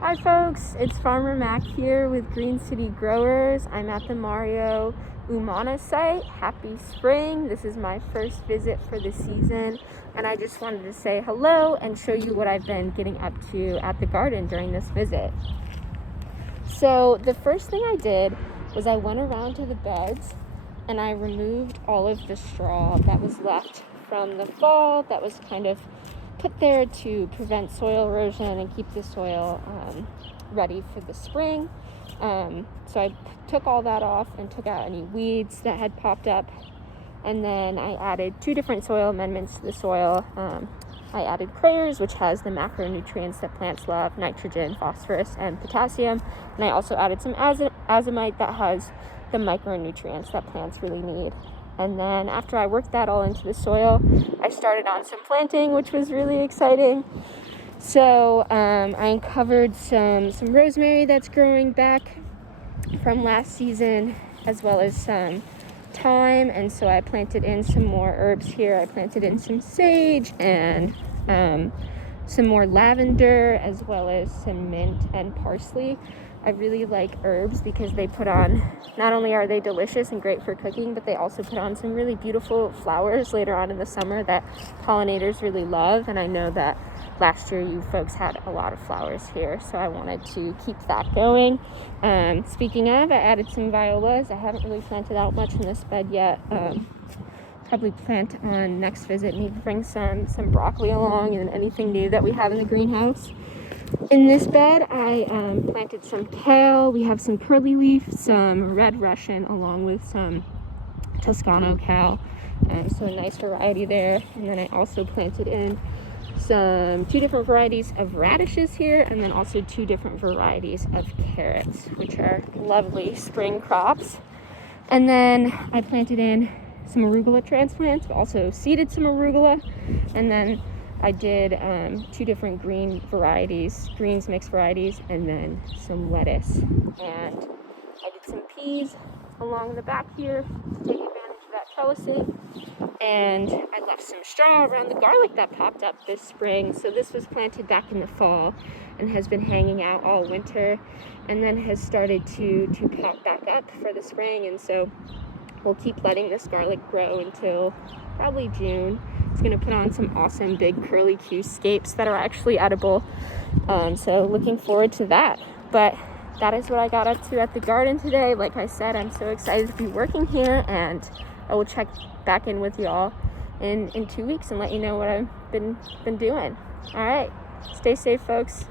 Hi folks, it's Farmer Mac here with Green City Growers. I'm at the Mario Umana site. Happy spring. This is my first visit for the season and I just wanted to say hello and show you what I've been getting up to at the garden during this visit. So the first thing I did was I went around to the beds and I removed all of the straw that was left from the fall that was kind of put there to prevent soil erosion and keep the soil ready for the spring. So I took all that off and took out any weeds that had popped up. And then I added 2 different soil amendments to the soil. I added Clayers, which has the macronutrients that plants love, nitrogen, phosphorus, and potassium. And I also added some azomite that has the micronutrients that plants really need. And then after I worked that all into the soil, I started on some planting, which was really exciting. So I uncovered some rosemary that's growing back from last season, as well as some thyme. And so I planted in some more herbs here. I planted in some sage and some more lavender, as well as some mint and parsley. I really like herbs because they put on, not only are they delicious and great for cooking, but they also put on some really beautiful flowers later on in the summer that pollinators really love. And I know that last year you folks had a lot of flowers here, so I wanted to keep that going. Speaking of, I added some violas. I haven't really planted out much in this bed yet. Probably plant on next visit, maybe bring some broccoli along and anything new that we have in the greenhouse. In this bed, I planted some kale. We have some curly leaf, some red Russian, along with some Toscano kale. So a nice variety there. And then I also planted in 2 different varieties of radishes here, and then also 2 different varieties of carrots, which are lovely spring crops. And then I planted in some arugula transplants, but also seeded some arugula. And then I did 2 different greens mixed varieties, and then some lettuce. And I did some peas along the back here to take advantage of that trellising. And I left some straw around the garlic that popped up this spring. So this was planted back in the fall and has been hanging out all winter, and then has started to pop back up for the spring. And so we'll keep letting this garlic grow until probably June. It's going to put on some awesome big curly Q scapes that are actually edible. So looking forward to that. But that is what I got up to at the garden today. Like I said, I'm so excited to be working here, and I will check back in with y'all in 2 weeks and let you know what I've been doing. All right, stay safe, folks.